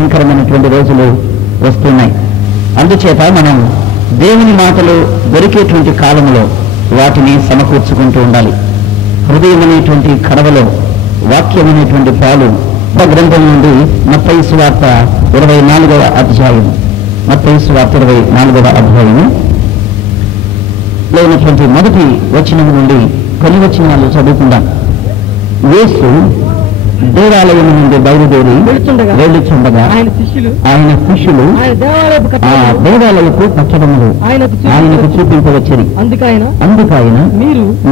భయంకరమైనటువంటి రోజులు వస్తున్నాయి. అందుచేత మనం దేవుని మాటలు దొరికేటువంటి కాలంలో వాటిని సమకూర్చుకుంటూ ఉండాలి. హృదయం అనేటువంటి కడవలో వాక్యం అనేటువంటి పాలు గ్రంథం నుండి మత్తయి సువార్త 24వ అధ్యాయం, మత్తయి సువార్త 24వ అధ్యాయము లేనటువంటి మొదటి వచనం నుండి కొన్ని వచనాలు చదువుకుందాం. యేసు దేవాలయం నుండి బయలుదేరి వెళ్ళుచుండగా ఆయన శిష్యులు ఆ దేవాలయపు కట్టడములు ఆయనకు చూపించవచ్చని. అందుకైన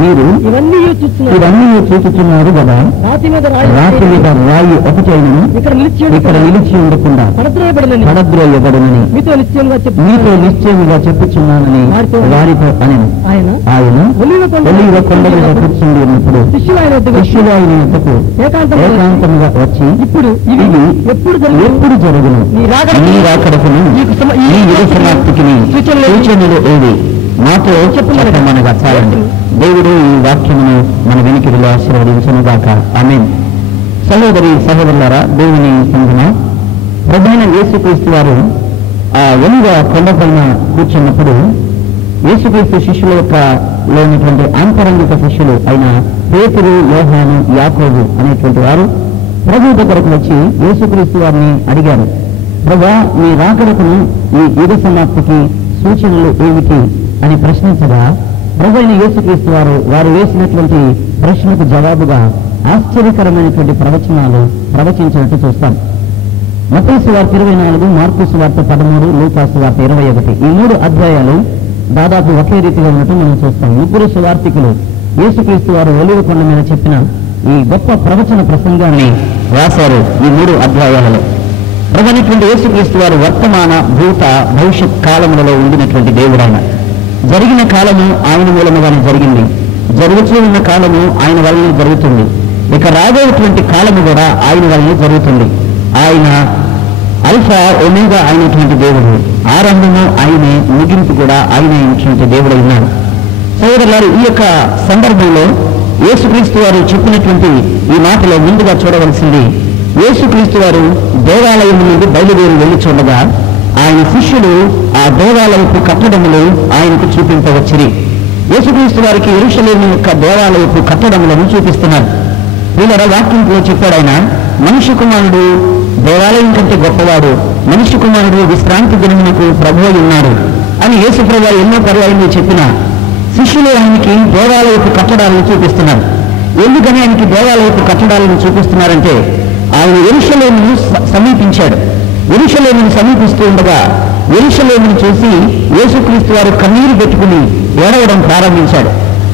మీరు ఇవన్నీ చూపుతున్నారు కదా, రాతి మీద రాయి ఒకటైనను ఇక్కడ నిలిచి ఉండకుండా పడద్రోయబడునని మీతో నిశ్చయముగా చెప్పుచున్నానని వారితో అనెను. ఆయన ఒలీవ కొండ మీద కూర్చుండి ఉన్నప్పుడు శిష్యులు ఆయన వద్దకు ఏకాంతముగా వచ్చి, ఇప్పుడు ఇది ఎప్పుడు జరుగును, నీ రాకడకును నీ యుగ సమాప్తికి సూచనలు ఏవి మాతో చెప్పమనగా చాలండి. దేవుడు ఈ వాక్యమును మన వెనుకడిలో ఆశీర్వదించునుగాక. ఆమేన్. సహోదరి సహోదరులారా, దేవుని సంఘమా, ప్రభువైన యేసుక్రీస్తు వారు ఆ ఒలీవ కొండపైన కూర్చున్నప్పుడు యేసుక్రీస్తు శిష్యుల యొక్క లోనటువంటి ఆంతరంగిక శిష్యులు అయిన పేతురు, యోహాను, యాకోబు అనేటువంటి వారు ప్రభు దగ్గరకు వచ్చి యేసుక్రీస్తు వారిని అడిగారు, ప్రభువా, మీ రాకడకును ఈ యుగ సమాప్తికి సూచనలు ఏమిటి అని ప్రశ్నించగా, ప్రభువైన యేసుక్రీస్తు వారు వేసినటువంటి ప్రశ్నకు జవాబుగా ఆశ్చర్యకరమైనటువంటి ప్రవచనాలు ప్రవచించినట్టు చూస్తాం. మత్తయి సువార్త 24, మార్కు సువార్త 13, లూకా సువార్త 21 ఈ 3 అధ్యాయాలు దాదాపు ఒకే రీతిగా ఉన్నట్టు మనం చూస్తాం. ముగ్గురు సువార్తికులు యేసుక్రీస్తు వారు ఒలీవ కొండ మీద చెప్పిన ఈ గొప్ప ప్రవచన ప్రసంగాన్ని రాశారు ఈ 3 అధ్యాయాలలో. ప్రభువైనటువంటి యేసుక్రీస్తు వారు వర్తమాన, భూత, భవిష్యత్ కాలములలో ఉండినటువంటి దేవుడైన. జరిగిన కాలము ఆయన మూలముగానే జరిగింది, జరుగుతూ ఉన్న కాలము ఆయన వల్లనే జరుగుతుంది, ఇక రాబోయేటువంటి కాలము కూడా ఆయన వల్లనే జరుగుతుంది. ఆయన అల్ఫా ఒమేగా అయినటువంటి దేవుడు, ఆరంభము ఆయనే, ముగింపు కూడా ఆయన అయినటువంటి దేవుడు ఉన్నాడు. సోదరులారు, ఈ యొక్క సందర్భంలో యేసుక్రీస్తు వారు చెప్పినటువంటి ఈ మాటలో ముందుగా చూడవలసింది, యేసుక్రీస్తు వారు దేవాలయం నుండి బయలుదేరి వెళ్ళుచుండగా ఆయన శిష్యులు ఆ దేవాలయపు కట్టడములు ఆయనకు చూపించవచ్చిరి. యేసుక్రీస్తు వారికి యెరూషలేము యొక్క దేవాలయపు కట్టడములను చూపిస్తున్నారు. వీళ్ళ వాక్యంలో చెప్పాడు ఆయన, మనిషి కుమారుడు దేవాలయం కంటే గొప్పవాడు, మనిషి కుమారుడు విశ్రాంతి దినమునకు ప్రభువై ఉన్నాడు అని యేసు ప్రభువు ఎన్నో పర్యాయంలో చెప్పిన శిష్యులు ఆయనకి దేవాలయపు కట్టడాలను చూపిస్తున్నారు. ఎందుకని ఆయనకి దేవాలయపు కట్టడాలను చూపిస్తున్నారంటే, ఆయన యెరూషలేమును సమీపించాడు. యెరూషలేమును సమీపిస్తూ ఉండగా యెరూషలేమును చూసి యేసుక్రీస్తు వారు కన్నీరు పెట్టుకుని ఏడవడం ప్రారంభించాడు.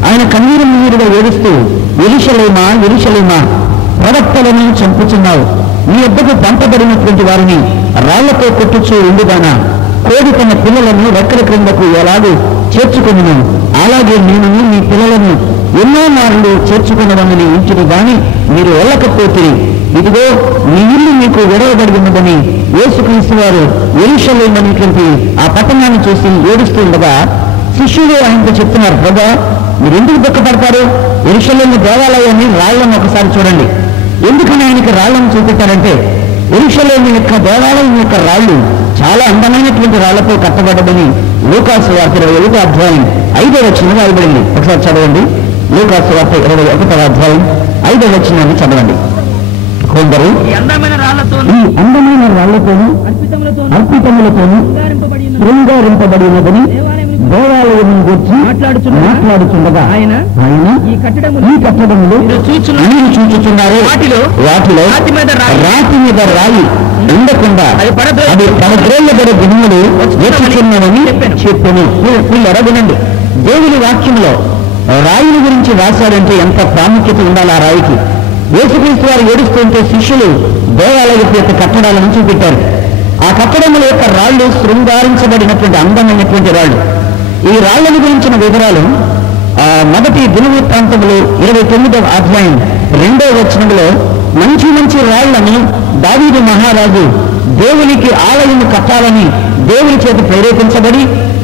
ఆయన కన్నీరు నీరుగా ఏడుస్తూ, యెరూషలేమా, యెరూషలేమా, ప్రవక్తలను చంపుచున్నావు, నీ వద్దకు పంపబడినటువంటి వారిని రాళ్లతో కొట్టుచూ ఉండుగానా, కోడి తన పిల్లలను రెక్కల క్రిందకు ఎలాగూ చేర్చుకున్నాను, అలాగే నేను మీ పిల్లలను ఎన్నో మార్లు చేర్చుకున్నవని ఇంటిని గాని మీరు వెళ్ళకపోతే, ఇదిగో మీ ఇల్లు మీకు విడవబడి ఉన్నదని యేసుక్రీస్తు వారు యెరూషలేము అనేటువంటి ఆ పట్టణాన్ని చూసి ఏడుస్తూ ఉండగా శిష్యులు ఆయనతో చెప్తున్నారు, ప్రభువా, మీరు ఎందుకు దుఃఖపడతారు, యెరూషలేము దేవాలయాన్ని రాళ్లను ఒకసారి చూడండి. ఎందుకని ఆయనకి రాళ్లను చూపెట్టారంటే, యెరూషలేము యొక్క దేవాలయం యొక్క రాళ్లు చాలా అందమైనటువంటి రాళ్లతో కట్టబడ్డదని లూకా సువార్త 21వ అధ్యాయం 5వ వచనం రాయబడింది. ఒకసారి చదవండి. లూకా సువార్త 21వ అధ్యాయం 5వ వచనాన్ని చదవండి. కొందరు ఈ అందమైన రాళ్లతోనూ అర్పితములతోనూ శృంగారింపబడినదని దేవాలయం గురించి మాట్లాడుచుండగా ఆయన ఈ కట్టడములు మీరు చూచుచున్నారు, వాటిలో రాతి మీద రాయి ఉండకుండా అది పడద్రోయబడే దినములు వచ్చుచున్నవని చెప్పాను. వీళ్ళు వినండి, దేవుని వాక్యంలో రాయిని గురించి రాశాడంటే ఎంత ప్రాముఖ్యత ఉండాలి ఆ రాయికి. యేసుక్రీస్తు వారు ఏడుస్తుంటే శిష్యులు దేవాలయపు యొక్క కట్టడాలను చూపెట్టారు. ఆ కట్టడముల యొక్క రాళ్లు శృంగారించబడినటువంటి అందమైనటువంటి రాళ్లు. ఈ రాళ్లను గురించిన వివరాలు మొదటి దినవృత్తాంతములు 29వ అధ్యాయం 2వ వచనంలో మంచి మంచి రాళ్లను దావీదు మహారాజు దేవునికి ఆలయము కట్టాలని దేవుని చేత ప్రేరేపించబడి,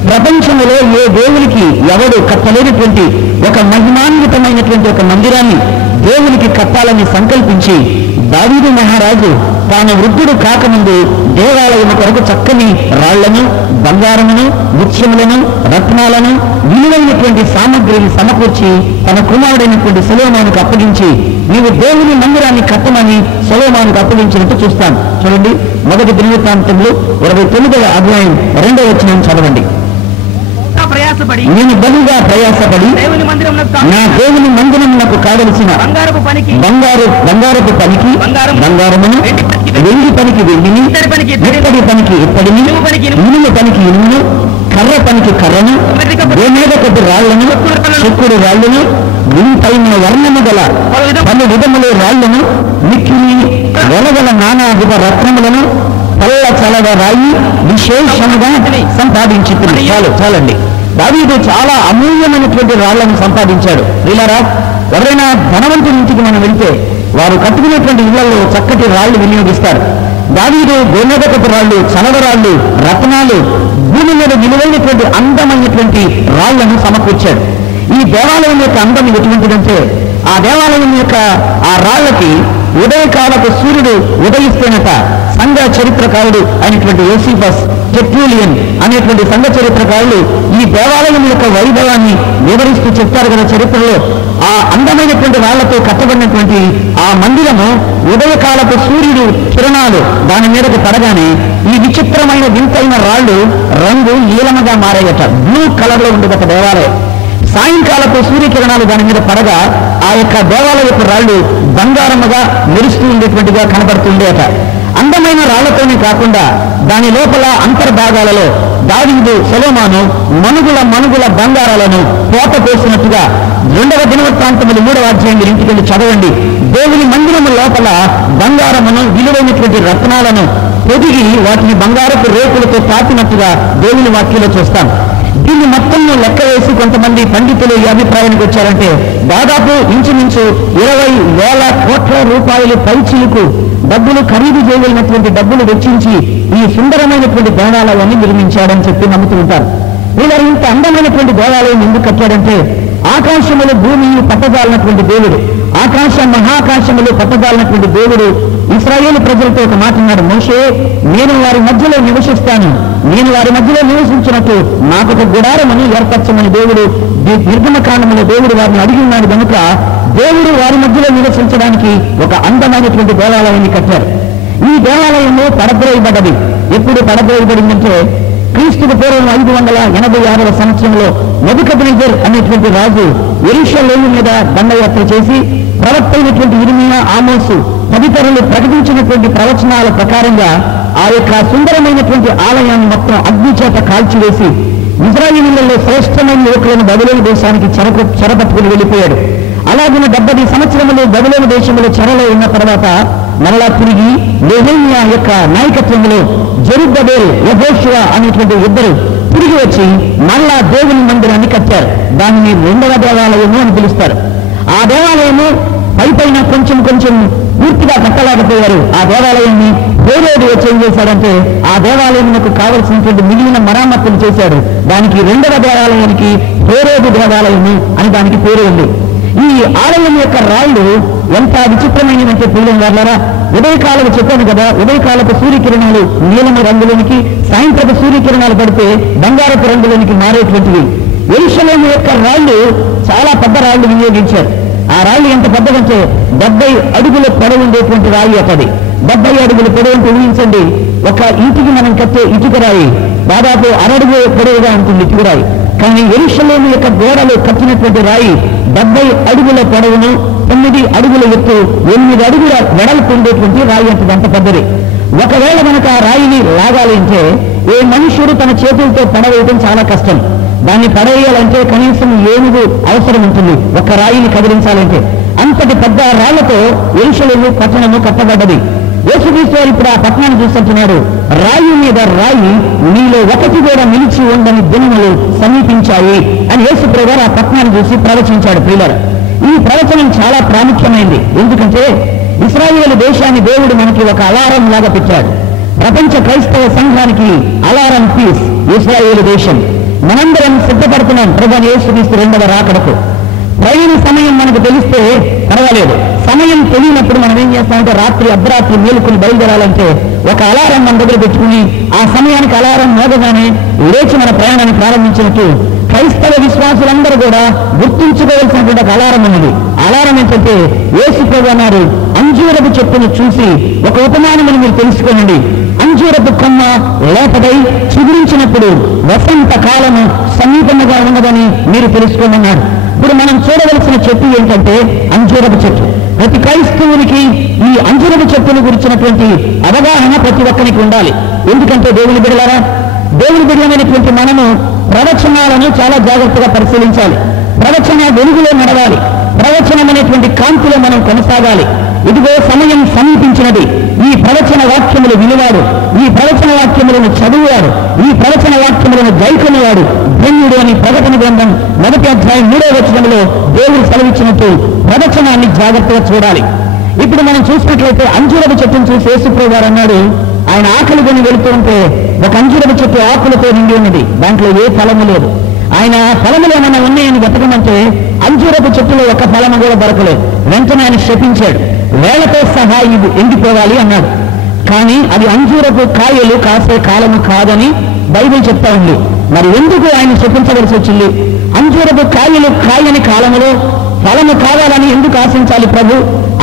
ప్రపంచంలో ఏ దేవునికి ఎవడు కట్టలేనటువంటి ఒక మహిమాన్వితమైనటువంటి ఒక మందిరాన్ని దేవునికి కట్టాలని సంకల్పించి దావీదు మహారాజు తాను వృద్ధుడు కాకముందు దేవాలయం కొరకు చక్కని రాళ్లను, బంగారమును, ముత్యములను, రత్నాలను, విలువైనటువంటి సామగ్రిని సమకూర్చి తన కుమారుడైనటువంటి సొలొమోనుకు అప్పగించి నీవు దేవుని మందిరాన్ని కట్టమని సొలొమోనుకు అప్పగించినట్టు చూస్తాం. చూడండి, 1 దినవృత్తాంతములు 29వ అధ్యాయం 2వ వచనం చదవండి. నేను బలుగా ప్రయాసపడి నా దేవుని మందిరమునకు కావలసిన బంగారపు పనికి బంగారమును, వెండి పనికి వెండిని, ఇత్తడి పనికి ఇత్తడిని, ఇనుము పనికి ఇనుమును, కర్ర పనికి కర్రను, గోమేద కొద్ది రాళ్లను, చెక్కుడు రాళ్లను, వింతైన వర్ణము గల పలు విధముల రాళ్లను, మిక్కిలి వెలగల నానా విధ రత్నములను పల్ల చలవ రాయి విశేషముగా సంపాదించుతుంది. చాలండి. దావీదు చాలా అమూల్యమైనటువంటి రాళ్లను సంపాదించాడు. వీళ్ళరా, ఎవరైనా ధనవంతుని ఇంటికి మనం వెళ్తే వారు కట్టుకునేటువంటి ఇళ్లలో చక్కటి రాళ్లు వినియోగిస్తారు. దావీదు గోమేదకపు రాళ్లు, చలవరాళ్లు, రత్నాలు, భూమి మీద విలువైనటువంటి అందమైనటువంటి రాళ్లను సమకూర్చాడు. ఈ దేవాలయం యొక్క అందం ఎటువంటిదంటే, ఆ దేవాలయం యొక్క ఆ రాళ్లకి ఉదయకాలపు సూర్యుడు ఉదయిస్తేనట సంఘ చరిత్రకారుడు అయినటువంటి యోసిఫస్ టెర్టులియన్ అనేటువంటి సంఘ చరిత్రకారులు ఈ దేవాలయం యొక్క వైభవాన్ని వివరిస్తూ చెప్తారు కదా చరిత్రలో. ఆ అందమైనటువంటి రాళ్లతో కట్టబడినటువంటి ఆ మందిరము ఉదయకాలపు సూర్యుడు కిరణాలు దాని మీదకు పడగానే ఈ విచిత్రమైన వింతైన రాళ్లు రంగు నీలముగా మారాయట. బ్లూ కలర్ లో ఉండేదట దేవాలయం. సాయంకాలపు సూర్యకిరణాలు దాని మీద పడగా ఆ యొక్క దేవాలయపు రాళ్లు బంగారముగా మెరుస్తూ ఉండేటువంటిగా కనబడుతుండేట. అందమైన రాళ్లతోనే కాకుండా దాని లోపల అంతర్భాగాలలో దావీదు, సొలొమోను మనుగుల బంగారాలను పోత పోసినట్టుగా 2వ దినవృత్తాంతములు 3వ అధ్యాయం మీరు ఇంటికి వెళ్ళి చదవండి. దేవుని మందిరము లోపల బంగారమును, విలువైనటువంటి రత్నాలను పొదిగి వాటిని బంగారపు రేకులతో తాకినట్టుగా దేవుని వాక్యంలో చూస్తాం. దీన్ని మొత్తం లెక్క వేసి కొంతమంది పండితులు ఈ అభిప్రాయానికి వచ్చారంటే దాదాపు ఇంచుమించు 20,000 కోట్ల రూపాయలు పైచిలుకు డబ్బులు ఖరీదు చేయగలిగినటువంటి డబ్బులు వెచ్చించి ఈ సుందరమైనటువంటి దేవాలయాన్ని నిర్మించాడని చెప్పి నమ్ముతూ ఉంటారు. వీళ్ళ ఇంత అందమైనటువంటి దేవాలయం ఎందుకు కట్టాడంటే, ఆకాశములు భూమిని పట్టజాలినటువంటి దేవుడు, మహాకాశములు పట్టజాలినటువంటి దేవుడు ఇశ్రాయేలు ప్రజలతో ఒక మాట అన్నాడు, మోషే నేను వారి మధ్యలో నివసిస్తాను, నేను వారి మధ్యలో నివసించినట్టు నాకు ఒక గుడారమని ఏర్పరచమని దేవుడు నిర్గమకాండములో దేవుడు వారిని అడిగి ఉన్నాడు. కనుక దేవుడు వారి మధ్యలో నివసించడానికి ఒక అందమైనటువంటి దేవాలయాన్ని కట్టారు. ఈ దేవాలయంలో పడద్రోయబడ్డది. ఎప్పుడు పడద్రోయబడిందంటే క్రీస్తుకు పూర్వం 586వ సంవత్సరంలో నెబుకద్నెజర్ అనేటువంటి రాజు యెరూషలేము మీద దండయాత్ర చేసి ప్రవక్త అయినటువంటి ఇర్మియా, ఆమోసు తదితరులు ప్రకటించినటువంటి ప్రవచనాల ప్రకారంగా ఆ యొక్క సుందరమైనటువంటి ఆలయాన్ని మొత్తం అగ్ని చేత కాల్చివేసి ఇశ్రాయేలీయులలో శ్రేష్టమైన యువకులను బబులోను దేశానికి చెరపట్టుకుని వెళ్ళిపోయాడు. అలాగే 70 సంవత్సరములు బబులోను దేశంలో చెరలో ఉన్న తర్వాత మరలా తిరిగి నెహెమ్యా యొక్క నాయకత్వంలో జెరుబ్బబెల్, యెహోషువ అనేటువంటి ఇద్దరు తిరిగి వచ్చి మరలా దేవుని మందిరాన్ని కట్టారు. దానిని 2వ దేవాలయము అని పిలుస్తారు. ఆ దేవాలయము పైపైన కొంచెం పూర్తిగా కట్టలేకపోయారు. ఆ దేవాలయాన్ని హేరోదు వచ్చి ఏం చేశాడంటే ఆ దేవాలయంకు కావలసినటువంటి మిగిలిన మరామతులు చేశాడు. దానికి 2వ దేవాలయానికి హేరోదు దేవాలయము అని దానికి పేరు ఉంది. ఈ ఆలయం యొక్క రాళ్లు ఎంత విచిత్రమైనటువంటి పూలం వాళ్ళరా, ఉదయకాలం చెప్పాను కదా, ఉదయకాలపు సూర్యకిరణాలు నీలము రంగులోనికి, సాయంత్రపు సూర్యకిరణాలు పడితే బంగారపు రంగులోనికి మారేటువంటివి. యెరూషలేము యొక్క రాళ్లు చాలా పెద్ద రాళ్లు వినియోగించారు. ఆ రాళ్లు ఎంత పెద్దదంటే 70 అడుగుల పొడవు ఉండేటువంటి రాయి అతది. 70 అడుగుల పొడవు అంటే ఊహించండి, ఒక ఇంటికి మనం కట్టే ఇటుక రాయి దాదాపు 6 అడుగు పొడవుగా ఉంటుంది ఇటుక రాయి. కానీ యెరూషలేము యొక్క గోడలు కట్టినటువంటి రాయి 70 అడుగుల పొడవును, 9 అడుగుల ఎత్తు, 8 అడుగుల వెడల్పు ఉండేటువంటి రాయి అంటది. అంత పెద్దది. ఒకవేళ మనకు ఆ రాయిని లాగాలి అంటే ఏ మనుష్యుడు తన చేతులతో పడవేయడం చాలా కష్టం. దాన్ని పడవేయాలంటే కనీసం ఏనుగు అవసరం ఉంటుంది ఒక రాయిని కదిలించాలంటే. అంతటి పెద్ద రాళ్లతో యెరూషలేము పట్టణము కట్టబడ్డది. యేసుక్రీస్తు వారు ఇప్పుడు ఆ పట్టణాన్ని చూస్తుంటున్నాడు. రాయి మీద రాయి నీలో ఒకటి కూడా నిలిచి ఉండని దినములు సమీపించాయి అని యేసుప్రభువు గారు ఆ పట్టణాన్ని చూసి ప్రవచించాడు. ప్రియులారా, ఈ ప్రవచనం చాలా ప్రాముఖ్యమైనది. ఎందుకంటే ఇశ్రాయేలు దేశాన్ని దేవుడు మనకి ఒక అలారం లాగా పెట్టాడు. ప్రపంచ క్రైస్తవ సంఘానికి అలారం పీస్ ఇశ్రాయేలు దేశం. మనందరం సిద్ధపడుతున్నాం ప్రభువైన యేసుక్రీస్తు 2వ రాకడకు. ప్రయాణ సమయం మనకు తెలిస్తే పర్వాలేదు. సమయం తెలియనప్పుడు మనం ఏం చేస్తామంటే రాత్రి అర్ధరాత్రి మేలుకుని బయలుదేరాలంటే ఒక అలారం మన దగ్గర పెట్టుకుని ఆ సమయానికి అలారం మోగగానే లేచి మన ప్రయాణాన్ని ప్రారంభించినట్టు క్రైస్తవ విశ్వాసులందరూ కూడా గుర్తుంచుకోవాల్సినటువంటి ఒక అలారం ఉన్నది. అలారం ఏంటంటే యేసు ప్రభువు అన్నారు, అంజూరపు చెట్టును చూసి ఒక ఉపమానమును మీరు తెలుసుకోనండి. అంజూరపు కొమ్మ లేపదై చిగురించినప్పుడు వసంత కాలము సమీపంగా ఉన్నదని మీరు తెలుసుకోమన్నారు. ఇప్పుడు మనం చూడవలసిన చెట్టు ఏంటంటే అంజూరపు చెట్టు. ప్రతి క్రైస్తవునికి ఈ అంజూరపు చెట్టును గురించినటువంటి అవగాహన ప్రతి ఒక్కరికి ఉండాలి. ఎందుకంటే దేవుని బిడ్డలారా, దేవుని బిడ్డలైనటువంటి మనము ప్రవచనాలను చాలా జాగ్రత్తగా పరిశీలించాలి. ప్రవచన వెలుగులో నడవాలి. ప్రవచనం అనేటువంటి కాంతిలో మనం కొనసాగాలి. ఇదిగో సమయం సమీపించినది. ఈ ప్రవచన వాక్యములు విలువాడు, ఈ ప్రవచన వాక్యములను చదువువాడు, ఈ ప్రవచన వాక్యములను గైకొనేవాడు ధన్యుడు అని ప్రకటన గ్రంథం 1వ అధ్యాయం 3వ వచనంలో దేవుడు సెలవిచ్చినట్టు ప్రవచనాన్ని జాగ్రత్తగా చూడాలి. ఇప్పుడు మనం చూసినట్లయితే అంజూరపు చెట్టును చూసి యేసుప్రభువు గారు అన్నాడు, ఆయన ఆకలి కొని వెళుతూ ఉంటే ఒక అంజూరపు చెట్టు ఆకులతో నిండి ఉన్నది, దాంట్లో ఏ ఫలము లేదు. ఆయన ఫలములు ఏమైనా ఉన్నాయని వెతకమంటే అంజూరపు చెట్టులో ఒక ఫలము కూడా దొరకలేదు. వెంటనే ఆయన శపించాడు, వేళతో సహా ఇది ఎండిపోవాలి అన్నాడు. కానీ అది అంజూరపు కాయలు కాసే కాలము కాదని బైబిల్ చెప్తా ఉంది. మరి ఎందుకు ఆయన శపించవలసి వచ్చింది? అంజూరపు కాయలు కాయని కాలములో ఫలము కావాలని ఎందుకు ఆశించాలి ప్రభు?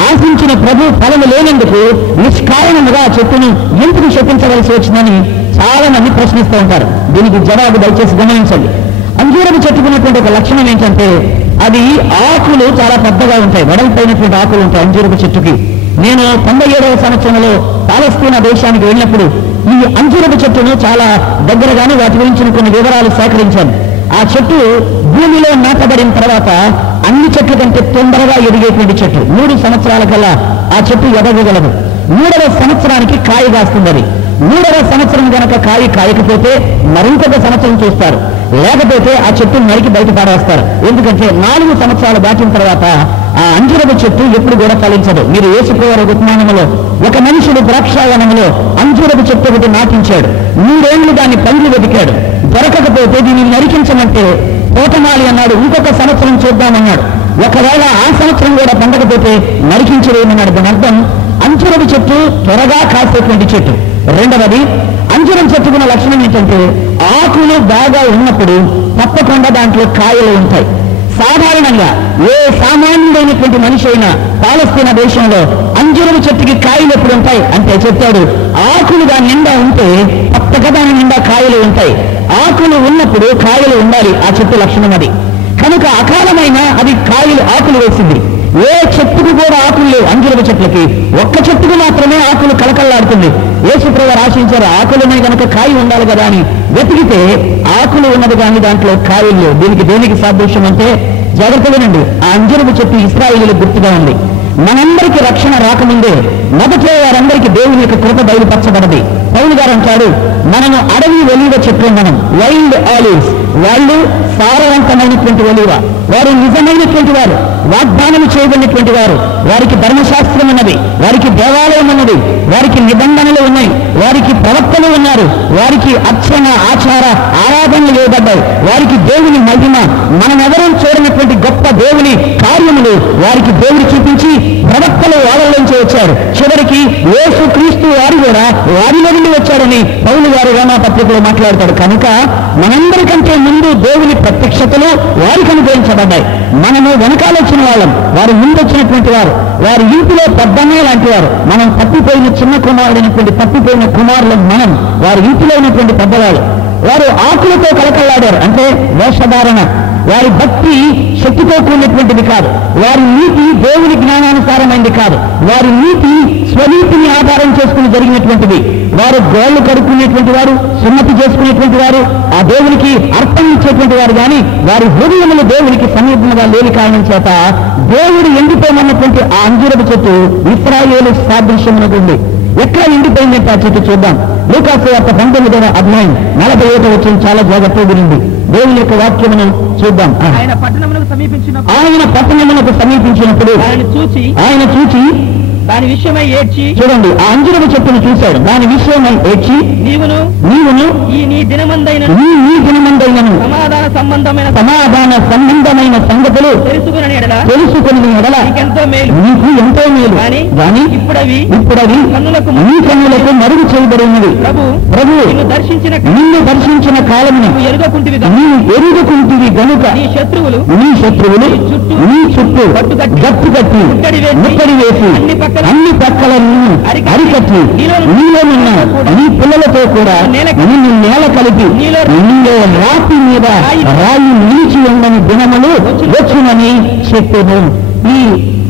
ఆశించిన ప్రభు ఫలము లేనందుకు నిష్కారణముగా ఆ చెట్టును ఎందుకు శపించవలసి వచ్చిందని చాలా మంది ప్రశ్నిస్తూ ఉంటారు. దీనికి జవాబు దయచేసి గమనించండి. అంజూరపు చెట్టుకున్నటువంటి ఒక లక్షణం ఏంటంటే అది ఆకులు చాలా పెద్దగా ఉంటాయి, వెడల్పైనటువంటి ఆకులు ఉంటాయి అంజూరపు చెట్టుకి. నేను 97వ సంవత్సరంలో పాలస్తీనా దేశానికి వెళ్ళినప్పుడు ఈ అంజూరపు చెట్టును చాలా దగ్గరగానే వాటి గురించి కొన్ని వివరాలు సేకరించాను. ఆ చెట్టు భూమిలో నాటబడిన తర్వాత అన్ని చెట్ల కంటే తొందరగా ఎదిగేటువంటి చెట్టు. 3 సంవత్సరాల కల్లా ఆ చెట్టు ఎదగగలదు. 3వ సంవత్సరానికి కాయ కాస్తుంది. అది 3వ సంవత్సరం కనుక కాయ కాయకపోతే మరింకొక సంవత్సరం చూస్తారు, లేకపోతే ఆ చెట్టును నరికి బయట పాడేస్తారు. ఎందుకంటే 4 సంవత్సరాలు దాటిన తర్వాత ఆ అంజూరపు చెట్టు ఎప్పుడు కూడా ఫలించదు. మీరు యేసుప్రభువు ఉపమానంలో ఒక మనుషుడు ద్రాక్షావనంలో అంజూరపు చెట్టు ఒకటి నాటించాడు. 3 ఏళ్లు దాన్ని పైలు వెతికాడు, దొరకకపోతే దీన్ని నరికించమంటే తోటమాలి అన్నాడు, ఇంకొక సంవత్సరం చూద్దామన్నాడు. ఒకవేళ ఆ సంవత్సరం కూడా పండకపోతే నరికించలేమన్నాడు. దాని అర్థం అంజూరపు చెట్టు త్వరగా కాసేటువంటి చెట్టు. రెండవది, అంజూరం చెట్టుకున్న లక్షణం ఏంటంటే ఆకులు బాగా ఉన్నప్పుడు తప్పకుండా దాంట్లో కాయలు ఉంటాయి. సాధారణంగా ఏ సామాన్యుడైనటువంటి మనిషి అయినా పాలస్తీనా దేశంలో అంజూరపు చెట్టుకి కాయలు ఎప్పుడు ఉంటాయి అంటే చెప్తాడు, ఆకులు దాని నిండా ఉంటే తప్పక దాని నిండా కాయలు ఉంటాయి. ఆకులు ఉన్నప్పుడు కాయలు ఉండాలి, ఆ చెట్టు లక్షణం అది. కనుక అకాలమైన అది కాయలు ఆకులు వేసింది. ఏ చెట్టుకు కూడా ఆకులు లేవు అంజూరపు చెట్లకి, ఒక్క చెట్టుకు మాత్రమే ఆకులు కలకల్లాడుతుంది. యేసుప్రభువు ఆశించారు ఆకులున్నాయి కనుక కాయ ఉండాలి కదా అని వెతికితే ఆకులు ఉన్నది కానీ దాంట్లో కాయలు లేవు. దీనికి దేనికి సాదృశ్యం అంటే జాగ్రత్తగానండి, ఆ అంజూరపు చెట్టు ఇశ్రాయేలీయులకు గుర్తుగా ఉంది. మనందరికీ రక్షణ రాకముందే మొదట్లో వారందరికీ దేవుని యొక్క కృప బయలుపరచబడది. పౌలు గారు అంటాడు, మనము అడవి ఒలీవ చెట్లు, మనం వైల్డ్ ఆలివ్స్. వాళ్ళు సారవంతమైనటువంటి ఒలీవ, వారు నిజమైనటువంటి వారు, వాగ్దానం చేయబడినటువంటి వారు. వారికి ధర్మశాస్త్రం ఉన్నది, వారికి దేవాలయం ఉన్నది, వారికి నిబంధనలు ఉన్నాయి, వారికి ప్రవక్తలు ఉన్నారు, వారికి అర్చన ఆచార ఆరాధనలు వేయబడ్డాయి, వారికి దేవుని మహిమ, మనమెవరూ చూడనటువంటి గొప్ప దేవుని కార్యములు వారికి దేవుడు చూపించి ప్రవక్తలు వాళ్ళలోంచి వచ్చారు. చివరికి యేసు క్రీస్తు వారు కూడా వారిలో నుండి వచ్చారని పౌలు గారు రోమా పత్రికలో మాట్లాడతాడు. కనుక మనందరికంటే ముందు దేవుని ప్రత్యక్షతలు వారికి అనుగ్రహించబడ్డాయి. మనము వెనకాల వచ్చిన వాళ్ళం, వారు ముందు వచ్చినటువంటి వారు, వారి ఇంటిలో పెద్దమ్మే లాంటి వారు. మనం తప్పిపోయిన చిన్న కుమారుడైనటువంటి తప్పిపోయిన కుమారులు మనం, వారి ఇంటిలో ఉన్నటువంటి పెద్దవాళ్ళు. వారు ఆకులతో కలకల్లాడారు, అంటే వేషధారణ. వారి భక్తి శక్తితో కూడినటువంటిది కాదు, వారి నీతి దేవుని జ్ఞానానుసారమైనది కాదు, వారి నీతి స్వనీతిని ఆధారం చేసుకుని జరిగినటువంటిది. వారు గోళ్లు కడుక్కునేటువంటి వారు, సున్నతి చేసుకునేటువంటి వారు, ఆ దేవునికి అర్థం ఇచ్చేటువంటి వారు. కానీ వారి హృదయములు దేవునికి సమీపంగా లేని కారణం చేత దేవుడు ఎండిపోయినటువంటి ఆ అంజూరపు చెట్టు ఇశ్రాయేలు సాదృశ్యమునకు ఉంది. ఎక్కడ ఎండిపోయిందంటే ఆ చెట్టు చూద్దాం. లూకాసు వార్త 19వ అధ్యాయం 41వ వచనం చాలా జాగ్రత్తగా వినండి. దేవుని యొక్క వాక్యమును చూద్దాం. ఆయన పట్టణమునకు సమీపించినప్పుడు ఆయన పట్టణమునకు సమీపించినప్పుడు ఆయన చూచి దాని విషయమై ఏడ్చి, చూడండి ఆ అంజూరపు చెట్టును చూశాడు, దాని విషయమై ఏడ్చి, నీవును ఈ నీ దినమందైనను సమాధాన సంబంధమైన సంగతులు తెలుసుకుని ఎడల నీకెంతో మేలు, నీకు ఎంతో మేలు, కానీ ఇప్పుడవి నీ కన్నులకు మరుగు చేయబడినవి. ప్రభు నిన్ను దర్శించిన కాలమును నీవు ఎరుగుకుంటివి గనుక నీ శత్రువులు నీ చుట్టూ గట్టు కట్టి ముట్టడి వేసి అన్ని పక్కల నిన్ను అరికట్టి నీలోనున్న నీ పిల్లలతో కూడా నిన్ను నేల కలిపి నీలో రాతి మీద రాయి నిలిచి ఉండని దినములు వచ్చునని చెప్పాను.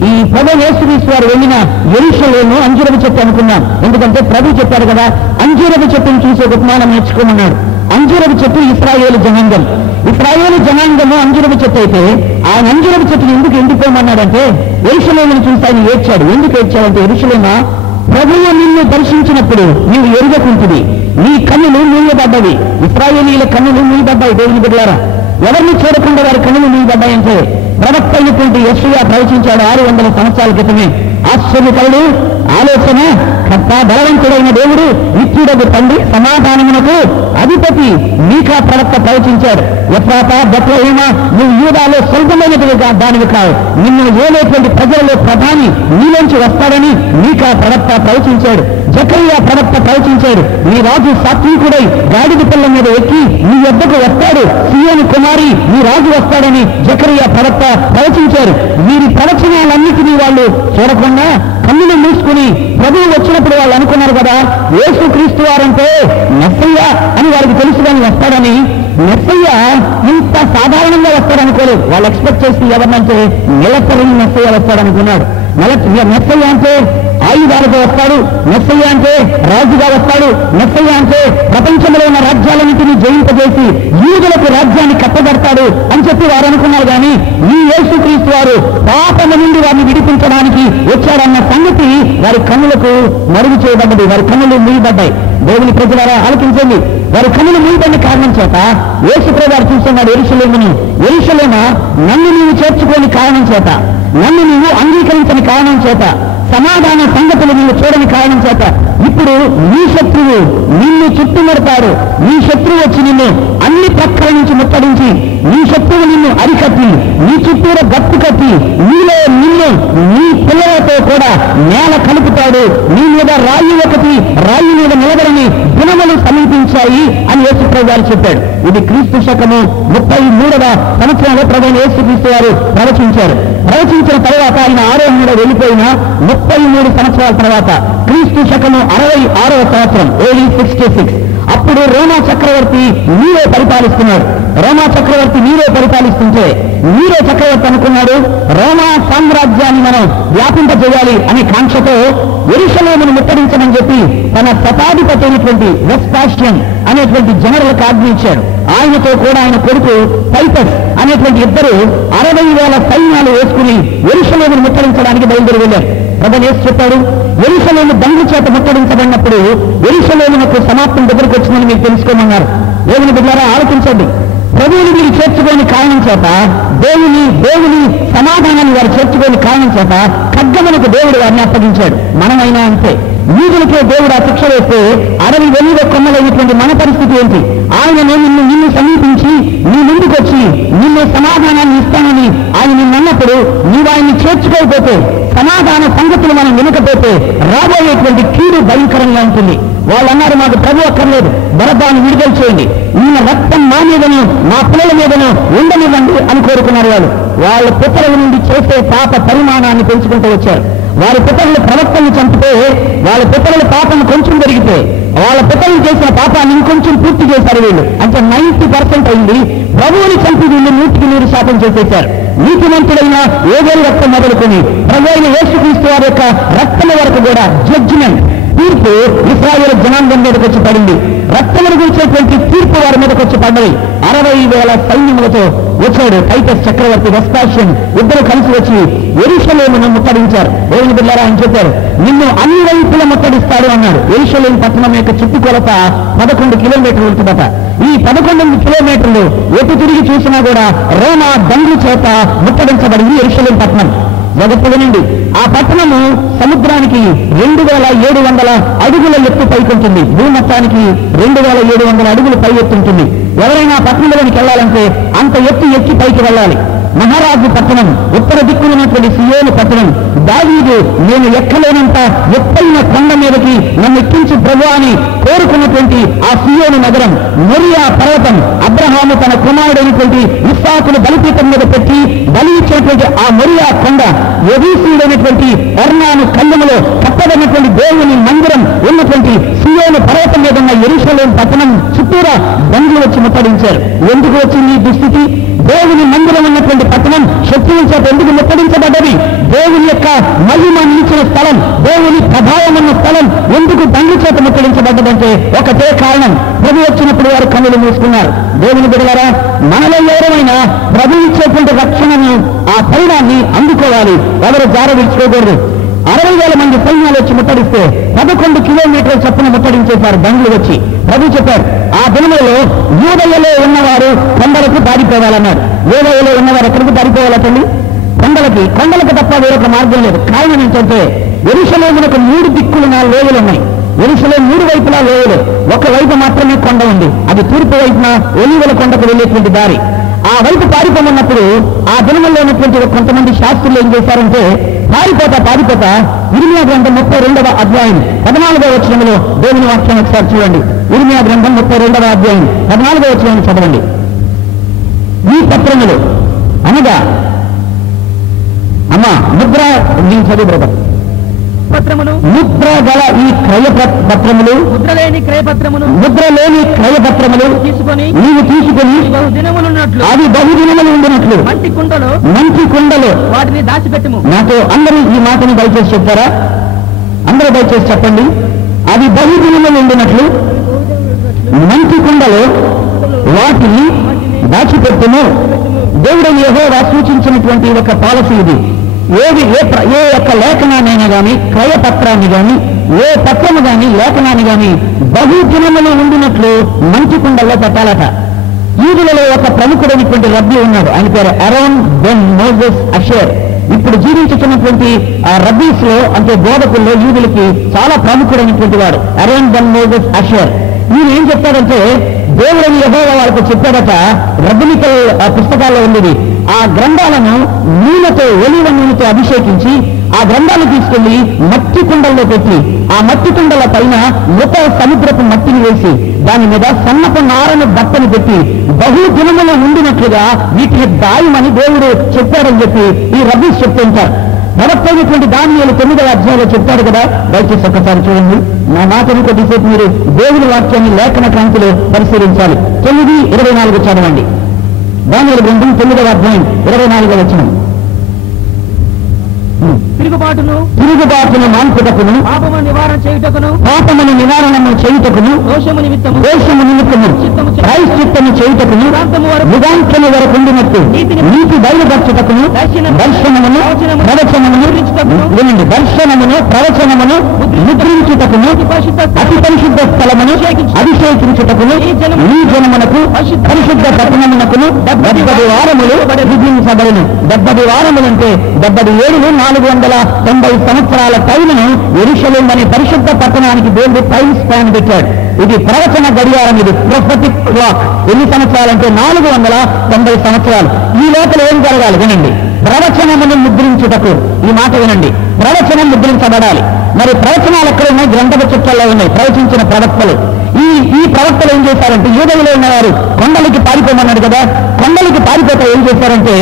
ఈ ప్రభు యేసుక్రీస్తు వారు వెళ్ళిన యెరూషలేము అంజూరపు చెట్టు అనుకున్నాం. ఎందుకంటే ప్రభు చెప్పారు కదా, అంజూరపు చెట్టును చూసి ఒక ఉపమానం నేర్చుకోమన్నాడు. అంజూరపు చెట్టు ఇశ్రాయేలు జనాంగం. ఇశ్రాయేలు జనాంగము అంజూరపు చెట్టు అయితే ఆయన అంజూరపు చెట్టును ఎందుకు ఎండిపోమన్నాడంటే యెరూషలేమును చూసి ఆయన ఏడ్చాడు. ఎందుకు ఏడ్చాడంటే, యెరూషలేమా, ప్రభువు నిన్ను దర్శించినప్పుడు నీవు ఎరుగకుంటుంది, నీ కన్నులు మూయబడ్డవి. ఇశ్రాయేలీల కన్నులు మూయబడ్డాయి. దేవుని బిడ్డలారా, ఎవరిని చూడకుండా వారి కన్నులు మూయబడ్డాయంటే ప్రవక్త అయినటువంటి యెషయా ప్రవచించాడు 600 సంవత్సరాల క్రితమే. ఆశ్చర్యకరుడు, ఆలోచన కర్త, బలవంతుడైన దేవుడు, నిత్యుడగు తండ్రి, సమాధానమునకు అధిపతి మీకా ప్రవక్త ప్రవచించాడు. ఎఫ్రాతా, బెత్లెహేమ, నువ్వు యూదాలో స్వల్పమైనదిగా దానివి కావు, నిన్ను ఏలేటువంటి ప్రజలలో ప్రధాని నీలోంచి వస్తాడని మీకా ప్రవక్త ప్రవచించాడు. జకరియా ప్రవక్త ప్రవచించాడు, నీ రాజు సాత్వికుడై గాడిద పిల్ల మీద ఎక్కి నీ యొద్దకు వస్తాడు, సీయోను కుమారి నీ రాజు వస్తాడని జకరియా ప్రవక్త ప్రవచించారు. వీరి ప్రవచనాలన్నిటినీ వాళ్ళు చూడకుండా కన్నులు మూసుకుని ప్రభువు వచ్చినప్పుడు వాళ్ళు అనుకున్నారు కదా, యేసుక్రీస్తు వారంటే మెస్సయ్య అని వారికి తెలుసు కానీ వస్తాడని. మెస్సయ్య ఇంత సాధారణంగా వస్తాడనుకోలేదు. వాళ్ళు ఎక్స్పెక్ట్ చేసి ఎవరినంటే నిలకరిని మెస్సయ్య వస్తాడనుకున్నాడు. మెస్సయ్య అంటే ఆయుధాలతో వస్తాడు, మెస్సయ్య అంటే రాజుగా వస్తాడు, మెస్సయ్య అంటే ప్రపంచంలో ఉన్న రాజ్యాలన్నింటినీ జయింపజేసి యూదులకు రాజ్యాన్ని కట్టబడతాడు అని చెప్పి వారు అనుకున్నారు. కానీ ఈ యేసుక్రీస్తు వారు పాపల నుండి వారిని విడిపించడానికి వచ్చాడన్న సంగతి వారి కన్నులకు మరుగు చేయబడ్డది. వారి కన్నులు మూయబడ్డాయి. దేవుని ప్రజలారా ఆలోచించండి, వారి కన్నులు మూయబడిన కారణం చేత యేసుప్రభువు వారు చూస్తున్నాడు యెరూషలేమును, యెరూషలేమా, నన్ను నీవు చేర్చుకోని కారణం చేత, నన్ను నీవు అంగీకరించని కారణం చేత, సమాధాన సంగతులు నిన్ను చూడని కారణం చేత ఇప్పుడు నీ శత్రువు నిన్ను చుట్టుముడతాడు. నీ శత్రువు వచ్చి నిన్ను అన్ని ప్రక్కల నుంచి ముట్టడించి, నీ శత్రువు నిన్ను అరికట్టి నీ చుట్టూరు గట్టు కట్టి నీలో నిన్ను నీ పిల్లలతో కూడా నేల కలుపుతాడు. నీ మీద రాయి ఒకటి రాయి మీద నిలబడని దినములు సమీపించాయి అని యేసుప్రభువు గారు చెప్పాడు. ఇది క్రీస్తు శకము 33వ సంవత్సరంలో ప్రభువైన యేసుక్రీస్తు వారు ప్రవచించారు. ప్రవచించిన తర్వాత ఆయన ఆరోహణలో వెళ్ళిపోయిన 33 సంవత్సరాల తర్వాత క్రీస్తు శకము 66వ సంవత్సరం, AD 66, అప్పుడు రోమా చక్రవర్తి నీరో పరిపాలిస్తున్నాడు. రోమా చక్రవర్తి నీరో పరిపాలిస్తుంటే నీరో చక్రవర్తి అనుకున్నాడు, రోమా సామ్రాజ్యాన్ని మనం వ్యాపింపజేయాలి అనే కాంక్షతో యెరూషలేమును ముట్టడించమని చెప్పి తన శతాధిపతి అయినటువంటి వెస్పాషియన్ అనేటువంటి జనరల్కి ఆజ్ఞ ఇచ్చాడు. ఆయనతో కూడా ఆయన కొడుకు టైటస్ అనేటువంటి ఇద్దరు 60,000 సైన్యాలు వేసుకుని యెరూషలేమును ముట్టడించడానికి బయలుదేరి వెళ్ళారు. ప్రభువు యేసు చెప్పాడు, యెరూషలేము దండు చేత ముట్టడించబడినప్పుడు యెరూషలేమునకు సమాప్తం దగ్గరకు వచ్చిందని మీరు తెలుసుకోమన్నారు. దేవుని బిడ్డలారా ఆలోచించండి, ప్రభువుని మీరు చేర్చుకోని కారణం చేత, దేవుని సమాధానాన్ని వారు చేర్చుకోని కారణం చేత ఖడ్గమునకు దేవుడు వారిని అప్పగించాడు. మనమైనా అంతే. యూదులకే దేవుడు ఆ శిక్ష వేస్తే 60,000 కొమ్మలైనటువంటి మన పరిస్థితి ఏంటి? ఆయన నిన్ను సమీపించి నీ ముందుకు వచ్చి నిన్ను సమాధానాన్ని ఇస్తానని ఆయన నిన్నప్పుడు నీవు ఆయన్ని చేర్చుకోకపోతే, సమాధాన సంగతులు మనం వినకపోతే రాబోయేటువంటి కీడు భయంకరంగా ఉంటుంది. వాళ్ళు అన్నారు, మాకు ప్రభు అక్కర్లేదు, బరబ్బాను విడుదల చేయండి, ఈయన రక్తం మా మీదను మా పిల్లల మీదను ఉండనివ్వండి అని కోరుకున్నారు. వాళ్ళ పుత్రుల నుండి చేసే పాప పరిమాణాన్ని పెంచుకుంటూ వచ్చారు. వారి పుత్రులు ప్రవక్తలను చంపితే వాళ్ళ పుత్రుల పాపం కొంచెం పెరిగితే వాళ్ళ పుత్రులు చేసిన పాపాన్ని ఇంకొంచెం పూర్తి చేశారు వీళ్ళు. అంటే 90% అయింది. ప్రభువుని చంపి వీళ్ళు 100% చేసేశారు. నీతిమంతుడైన ఏబేలు రక్తం మొదలుకొని ప్రభు అయిన యేసుక్రీస్తు వారి యొక్క రక్తం వరకు కూడా జడ్జిమెంట్, తీర్పు ఇశ్రాయేలు జనాంగం మీదకి వచ్చి పడింది. రక్తమును గురించేటువంటి తీర్పు వారి మీదకి వచ్చి పడ్డది. 60,000 సైన్యములతో వచ్చాడు టైటస్ చక్రవర్తి, వెస్పాషియన్ ఇద్దరు కలిసి వచ్చి యెరూషలేమును ముట్టడించారు. దేవుని బిడ్డలారా అని చెప్పారు, నిన్ను అన్ని వైపులా ముట్టడిస్తాడు అన్నాడు. యెరూషలేము పట్టణం యొక్క చుట్టుకొలత 11 కిలోమీటర్లు ఉంటుందట. ఈ 11 కిలోమీటర్లు ఎటు తిరిగి చూసినా కూడా రోమా దండ్ల చేత ముట్టడించబడింది యెరూషలేము పట్టణం. జగత్తులనండి. ఆ పట్టణము సముద్రానికి 2700 అడుగుల ఎత్తు పైకుంటుంది. భూమట్టానికి 2700 అడుగులు పై ఎత్తుంటుంది. ఎవరైనా పట్టణంలోనికి వెళ్ళాలంటే అంత ఎత్తు ఎక్కి పైకి వెళ్ళాలి. మహారాజు పట్టణం, ఉత్తర దిక్కున్నటువంటి సియోను పట్టణం. దావీదు నేను ఎక్కలేనంత ఎత్తైన కొండ మీదకి నన్ను ఎక్కించి ప్రభువా అని కోరుకున్నటువంటి ఆ సియోను నగరం, మొరియా పర్వతం, అబ్రహాము తన కుమారుడైనటువంటి ఇస్సాకును బలిపీఠం మీద పెట్టి బలి ఇచ్చినటువంటి ఆ మొరియా కొండ, యెబూసీయుడైనటువంటి ఒర్నాను కళ్ళములో కట్టబడినటువంటి దేవుని మందిరం ఉన్నటువంటి సియోను పర్వతం మీద ఉన్న యెరూషలేము పట్టణం చుట్టూరా బండ్లు వచ్చి ముట్టడించారు. ఎందుకు వచ్చింది ఈ దుస్థితి? దేవుని మందిరం ఉన్నటువంటి పట్టణం శత్రువుల చేత ఎందుకు ముట్టడించబడ్డది? దేవుని యొక్క మహిమ నిలిచిన స్థలం, దేవుని ప్రభావం ఉన్న స్థలం ఎందుకు బండ్ల చేత ముట్టడించబడ్డదంటే ఒకటే కారణం. ప్రభు వచ్చినప్పుడు వారు కన్నులు మూసుకున్నారు. దేవుని బిడ్డలారా, మనలో ఎవరైనా ప్రభు ఇచ్చేటువంటి రక్షణను, ఆ పైనాన్ని అందుకోవాలి. ఎవరు జార విడుచుకోకూడదు. 60,000 మంది సైన్యాలు వచ్చి ముట్టడిస్తే 11 కిలోమీటర్ల చొప్పున ముట్టడించేశారు బండ్లు వచ్చి. ప్రభు చెప్పారు, ఆ దినములలో యూదయలో ఉన్నవారు కొండలకు పారిపోవాలన్నారు. యూదయలో ఉన్నవారు ఎక్కడికి పారిపోవాలండి? కొండలకు తప్ప వేరొక మార్గం లేదు. కారణం ఏంటంటే యెరూషలేమునకు 3 దిక్కులు 4 లోయలు ఉన్నాయి. యెరూషలేము 3 వైపులా లోయలు, ఒక వైపు మాత్రమే కొండ ఉంది. అది తూర్పు వైపున ఒలీవల కొండకు వెళ్ళేటువంటి దారి. ఆ వైపు పారిపోమన్నప్పుడు ఆ దినముల్లో ఉన్నటువంటి కొంతమంది శాస్త్రులు ఏం చేశారంటే, పారిపోతా ఇర్మియా గ్రంథం 32వ అధ్యాయం 14వ వచనంలో దేవుని వాక్యాన్ని ఒకసారి చూడండి. ఇర్మియా గ్రంథం 32వ అధ్యాయం 14వ వచనాన్ని చదవండి. ఈ పత్రములు అనగా అమ్మా ముద్ర నేను చదువు బ్రదర్. పత్రమును ముద్ర గల ఈ క్రయపత్రములు, ముద్రలేని క్రయపత్రములు తీసుకొని బహుదినములున్నట్లు అది బహుదినములు ఉండినట్లు మంచి కుండలో వాటిని దాచిపెట్టుము. నాతో అందరూ ఈ మాటని దయచేసి చెప్తారా? అందరూ దయచేసి చెప్పండి. అది బహుదినములు ఉండినట్లు మంచి కుండలో వాటిని దాచిపెట్టుము. దేవుడు యెహోవా సూచించినటువంటి ఒక పాలసీ ఇది. ఏ యొక్క లేఖనాన్నైనా కానీ, క్రయపత్రాన్ని కానీ, ఏ పత్రము కానీ, లేఖనాన్ని కానీ బహుదినములు ఉండినట్లు మంచి కుండల్లో పెట్టాలట. యూదులలో ఒక ప్రముఖుడైనటువంటి రబ్బీ ఉన్నాడు. ఆయన పేరు అరోన్ బెన్ మోజెస్ అషేర్. ఇప్పుడు జీవించుతున్నటువంటి ఆ రబ్బీస్ లో, అంటే బోధకుల్లో యూదులకి చాలా ప్రముఖుడైనటువంటి వాడు అరోన్ బెన్ మోజెస్ అషేర్. ఈయన ఏం చెప్తాడంటే, దేవుడని యెహోవా వాళ్ళకు చెప్పాడట. రబ్బినికల్ పుస్తకాల్లో ఉండేది. ఆ గ్రంథాలను నూనెతో, ఒలీవ నూనెతో అభిషేకించి ఆ గ్రంథాలు తీసుకెళ్లి మట్టి కుండల్లో పెట్టి, ఆ మట్టి కుండల పైన మృత సముద్రపు మట్టిని వేసి దాని మీద సన్నపు నారను బట్టను పెట్టి బహుదినములు ఉండినట్లుగా వీటిని దాయమని దేవుడు చెప్పాడని చెప్పి ఈ రబ్బీస్ చెప్తుంటారు. ప్రవక్తైనటువంటి దానియేలు 9వ అధ్యాయంలో చెప్తాడు కదా. దయచేసి ఒక్కసారి చూడండి. నా మాటను కొద్దిసేపు మీరు దేవుని వాక్యాన్ని లేఖన క్రాంతిలో పరిశీలించాలి. 9:24 చదవండి. దానియేలు గ్రంథం 9వ అధ్యాయం 24వ వచనం. తిరుగుబాటును మాన్పుటకును, పాపమును నివారణము చేయుటకును, దోషము నిమిత్తము ప్రాయశ్చిత్తము చేయుటకును, యుగాంతము వరకు ఉండినట్టు నీతి బయలుపరచుటకును దర్శనమును ప్రవచనమును ముద్రించుటకును, అతి పరిశుద్ధ స్థలమును అభిషేకించుటకును, ఈ జనమునకు పరిశుద్ధ పట్టణమునకును 70 వారములు విధించబడును. 70 వారములంటే 70 ఏడులు 490 సంవత్సరాల టైమును యెరూషలేము అనే పరిశుద్ధ పట్టణానికి దేవుడు టైం స్పాన్ పెట్టాడు. ఇది ప్రవచన గడియారం. ఇది ప్రొఫెటిక్ క్లాక్. ఎన్ని సంవత్సరాలంటే 490 సంవత్సరాలు. ఈ లోపల ఏం జరగాలి వినండి. ప్రవచనమును ముద్రించుటకు, ఈ మాట వినండి, ప్రవచనం ముద్రించబడాలి. మరి ప్రవచనాలు ఎక్కడ ఉన్నాయి? గ్రంథపు చుట్టల్లో ఉన్నాయి ప్రవచించిన ప్రవక్తలు. ఈ ప్రవక్తలు ఏం చేశారంటే, యూదయలో ఉన్నవారు కొండలకి పారిపోమన్నాడు కదా. కొండలకి పారిపోతే ఏం చేశారంటే,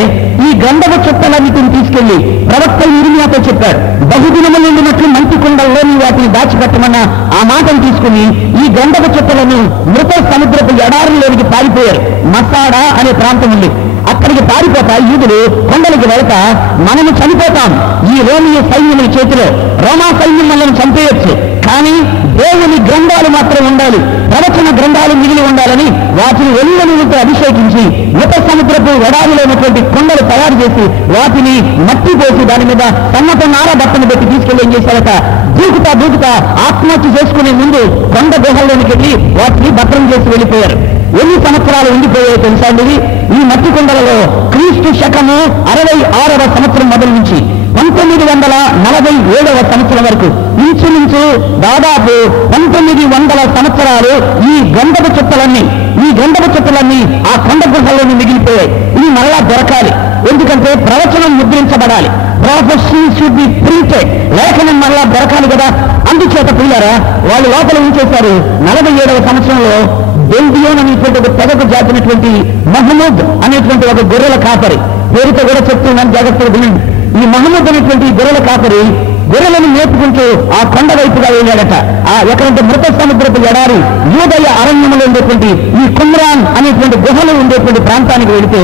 ఈ గ్రంథపు చుట్టలన్నిటిని తీసుకెళ్లి ప్రవక్తలు ఇర్మియాతో చెప్పాడు. బహుదినములు ఉండినట్లు మంచి కుండల్లోని వాటిని దాచిపెట్టమన్న ఆ మాటను తీసుకుని ఈ గ్రంథపు చుట్టలను మృత సముద్రపు ఎడారిలోనికి పారిపోయారు. మసాడా అనే ప్రాంతం ఉంది. అక్కడికి పారిపోతా యూదులు కొండలకు వెళతా, మనము చనిపోతాం ఈ రోమియో సైన్యముల చేతిలో, రోమా సైన్యం మనల్ని చంపేయచ్చు, కానీ దేవుని గ్రంథాలు మాత్రం ఉండాలి, ప్రవచన గ్రంథాలు మిగిలి ఉండాలని వాటిని ఒలీవ నూనెతో అభిషేకించి మృత సముద్రపు ఎడారిలో ఉన్నటువంటి కొండలు తయారు చేసి వాటిని మట్టి పోసి దాని మీద సన్నత నార బట్టను పెట్టి తీసుకెళ్లి ఏం చేశారట, దూకుతా ఆత్మహత్య చేసుకునే ముందు కొండ గుహల్లోనికి వెళ్ళి వాటిని భద్రం చేసి వెళ్ళిపోయారు. ఎన్ని సంవత్సరాలు ఉండిపోయాయో తెలుసా అండి? ఈ మట్టి కొండలలో క్రీస్తు శకము 66వ సంవత్సరం మొదలు నుంచి 1947వ సంవత్సరం వరకు ఇంచుమించు దాదాపు 1900 సంవత్సరాలు ఈ గంధపు చుట్టలన్నీ ఆ కొండ గుహల్లోని మిగిలిపోయాయి. ఇవి మరలా దొరకాలి. ఎందుకంటే ప్రవచనం ముద్రించబడాలి. Prophecy should be printed. లేఖనం మరలా దొరకాలి కదా. అందుచేత పిల్లరా వాళ్ళు లోపల ఉంచేశారు. 47వ సంవత్సరంలో బెల్జియోన్ అనేటువంటి ఒక తెగకు జాతినటువంటి మహమ్మద్ అనేటువంటి ఒక గొర్రెల కాపరి, పేరుతో కూడా చెప్తున్నాను, జాగ్రత్తగా వినండి. ఈ మహమ్మద్ అనేటువంటి గొర్రెల కాపరి గొర్రెలను మేపుకుంటూ ఆ కొండ వైపుగా వెళ్ళాడట. ఎక్కడంటే మృత సముద్రపు ఎడారి యూదయ అరణ్యంలో ఉండేటువంటి ఈ కుమ్రాన్ అనేటువంటి గుహలు ఉండేటువంటి ప్రాంతానికి వెళితే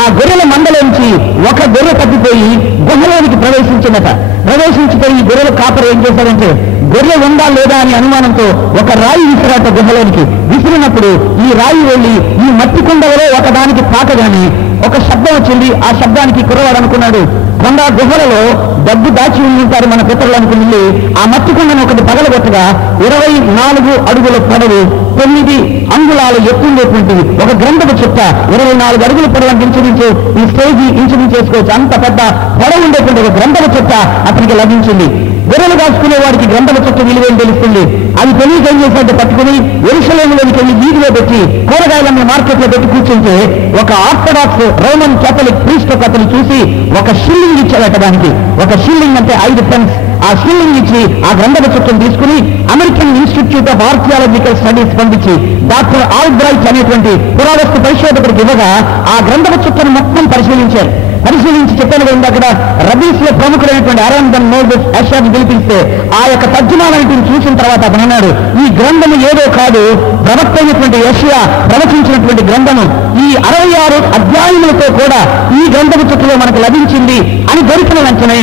ఆ గొర్రెల మందలోంచి ఒక గొర్రె తప్పిపోయి గుహలోనికి ప్రవేశించిపోయి ఈ గొర్రెల కాపరి ఏం చేశారంటే గొర్రె ఉందా లేదా అని అనుమానంతో ఒక రాయి విసిరాట. గుహలోనికి విసిరినప్పుడు ఈ రాయి వెళ్ళి ఈ మట్టి కుండలలో ఒకదానికి తాకగానే ఒక శబ్దం వచ్చింది. ఆ శబ్దానికి కుర్రవాడు అనుకున్నాడు, కొండ గుహలలో డబ్బు దాచి ఉంటారు మన పితరులు అనుకుని ఆ మట్టి కుండను ఒకటి పగలగొట్టగా 24 అడుగుల పొడవు 9 అంగుళాల ఎత్తుండేటువంటి ఒక గ్రంథపు చుట్ట 24 అడుగుల పొడవు ఇంచుమించు ఈ స్టేజీ ఇంచుమించు చేసుకోవచ్చు. అంత పెద్ద పొడవు ఉండేటువంటి ఒక గ్రంథపు చుట్ట అతనికి లభించింది. గొర్రెలు కాసుకునే వాడికి గ్రంథపు చుట్ట విలువేం తెలుస్తుంది. అది తెలియక ఏం చేసినట్టు పట్టుకుని యెరూషలేములోనికి వెళ్ళి వీధిలో పెట్టి కూరగాయలన్నీ మార్కెట్లో పెట్టి కూర్చుంటే ఒక ఆర్థడాక్స్ రోమన్ కేథలిక్ ప్రీస్ట్ ఒక అతను చూసి ఒక షిల్లింగ్ ఇచ్చాడట. దానికి ఒక షిల్లింగ్ అంటే 5 పెన్స్. ఆ షిల్లింగ్ ఇచ్చి ఆ గ్రంథపు చుట్టం తీసుకుని American institute of archaeological studies పంపించి డాక్టర్ ఆల్బ్రైట్ అనేటువంటి పురావస్తు పరిశోధకుడికి ఇవ్వగా ఆ గ్రంథపు చుట్టను మొత్తం పరిశీలించి చెప్పాను కదా అక్కడ రబీస్ లో ప్రముఖుడైనటువంటి అరాందన్ నోబెస్ అషాబ్ పిలిపిస్తే ఆ యొక్క తర్జుమాలను చూసిన తర్వాత అతను అన్నాడు, ఈ గ్రంథము ఏదో కాదు, ప్రవక్త అయినటువంటి యెషయా ప్రవచించినటువంటి గ్రంథము. ఈ 66 అధ్యాయములతో కూడా ఈ గ్రంథపు చుట్టలో మనకు లభించింది అని దొరికిన వెంటనే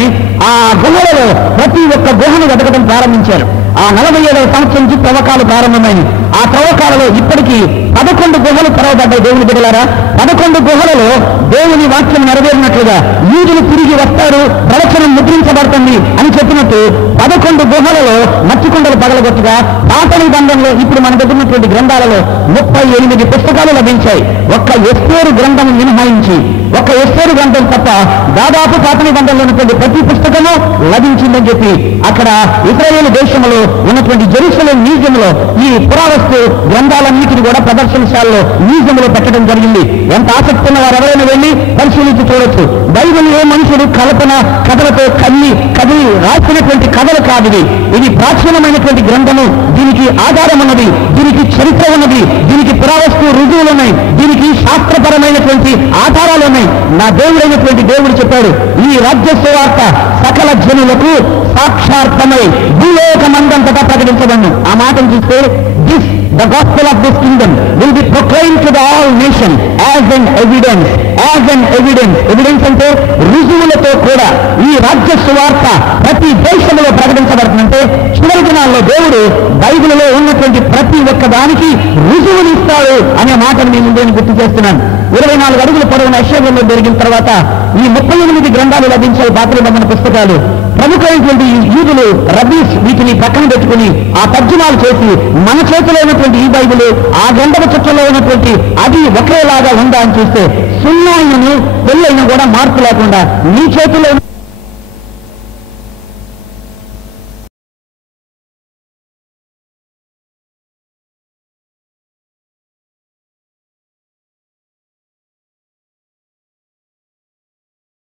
ఆ గుహలలో ప్రతి ఒక్క గుహను వెతకడం ప్రారంభించారు. ఆ 47వ సంవత్సరం నుంచి తవ్వకాలు ప్రారంభమైంది. ఆ తవ్వకాలలో ఇప్పటికీ 11 గుహలు తెరవబడ్డాయి. దేవుని బిడ్డలారా, 11 గుహలలో దేవుని వాక్యం నెరవేరినట్లుగా యూదులు తిరిగి వస్తారు, ప్రవచనం ముద్రించబడుతుంది అని చెప్పినట్టు 11 గుహలలో మట్టికుండలు పగలగొట్టుగా పాత నిబంధనలో ఇప్పుడు మన దగ్గర ఉన్నటువంటి గ్రంథాలలో 38 పుస్తకాలు లభించాయి. ఒక్క ఎస్తేరు గ్రంథం మినహాయించి, ఒక్క ఎస్తేరు గ్రంథం తప్ప దాదాపు పాత నిబంధనలో ఉన్నటువంటి ప్రతి పుస్తకము లభించిందని చెప్పి అక్కడ ఇశ్రాయేలు దేశంలో ఉన్నటువంటి జెరూసలేం మ్యూజియంలో ఈ పురావస్తు గ్రంథాలన్నిటిని కూడా ప్రదర్శనశాలలో మ్యూజియంలో పెట్టడం జరిగింది. ఎంత ఆసక్తి ఉన్న వారు ఎవరైనా వెళ్ళి పరిశీలించి చూడొచ్చు. బైబిల్ ఏ మనుషుడు కల్పన కథలతో కదిలి రాసినటువంటి కథలు కాదు. ఇది ప్రాచీనమైనటువంటి గ్రంథము. దీనికి ఆధారం ఉన్నది, దీనికి చరిత్ర ఉన్నది, దీనికి పురావస్తు రుజువులు ఉన్నాయి, దీనికి శాస్త్రపరమైనటువంటి ఆధారాలు ఉన్నాయి. నా దేవుడైనటువంటి దేవుడు చెప్పాడు, ఈ రాజ్య సువార్త సకల జనులకు సాక్షార్థమై భూలోకమందంతటా ప్రకటించబడును. ఆ మాటను చూస్తే the gospel of this kingdom will be proclaimed to the all nation as an evidence. Evidence అంటే రుజువులతో కూడా ఈ రాజ్య సువార్త ప్రతి దేశంలో ప్రకటించబడుతుందంటే చివరి దినాల్లో దేవుడు బైబిల్లో ఉన్నటువంటి ప్రతి ఒక్క దానికి రుజువునిస్తాడు అనే మాటను నేను ముందు గుర్తు చేస్తున్నాను. 24 అడుగుల పొడవున యెషయాలో జరిగిన తర్వాత ఈ 38 గ్రంథాలు లభించాయి. పాత నిబంధన పుస్తకాలు. ప్రముఖమైనటువంటి యూదులు రబీస్ వీటిని పక్కన పెట్టుకుని ఆ తర్జుమాలు చేసి మన చేతిలో ఉన్నటువంటి ఈ బైబిల్ ఆ గ్రంథపు చుట్టలో ఉన్నటువంటి అది ఒకేలాగా ఉందా అని చూస్తే సున్నా అయినను పెళ్ళైనా కూడా మార్పు లేకుండా నీ చేతిలో